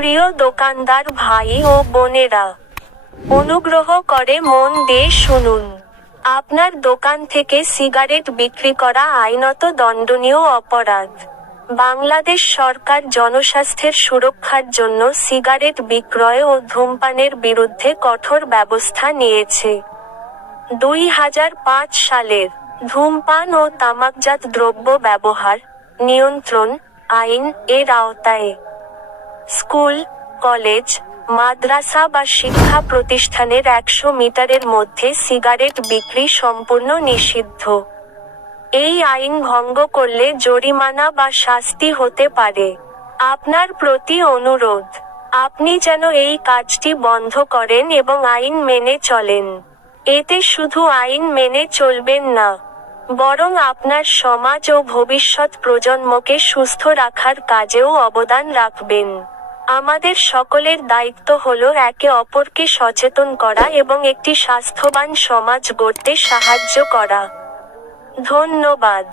প্রিয় দোকানদার ভাই ও বোনেরা, অনুগ্রহ করে মন দিয়ে শুনুন। আপনার দোকান থেকে সিগারেট বিক্রি করা আইনত দণ্ডনীয় অপরাধ। বাংলাদেশ সরকার জনস্বাস্থ্যের সুরক্ষার জন্য সিগারেট বিক্রয় ও ধূমপানের বিরুদ্ধে কঠোর ব্যবস্থা নিয়েছে। দুই হাজার পাঁচ সালের ধূমপান ও তামাকজাত দ্রব্য ব্যবহার নিয়ন্ত্রণ আইন এর আওতায় স্কুল, কলেজ, মাদ্রাসা বা শিক্ষা প্রতিষ্ঠানের একশো মিটারের মধ্যে সিগারেট বিক্রি সম্পূর্ণ নিষিদ্ধ। এই আইন ভঙ্গ করলে জরিমানা বা শাস্তি হতে পারে। আপনার প্রতি অনুরোধ, আপনি যেন এই কাজটি বন্ধ করেন এবং আইন মেনে চলেন। এতে শুধু আইন মেনে চলবেন না, বরং আপনার সমাজ ও ভবিষ্যৎ প্রজন্মকে সুস্থ রাখার কাজেও অবদান রাখবেন। আমাদের সকলের দায়িত্ব হল একে অপরকে সচেতন করা এবং একটি স্বাস্থ্যবান সমাজ গড়তে সাহায্য করা। ধন্যবাদ।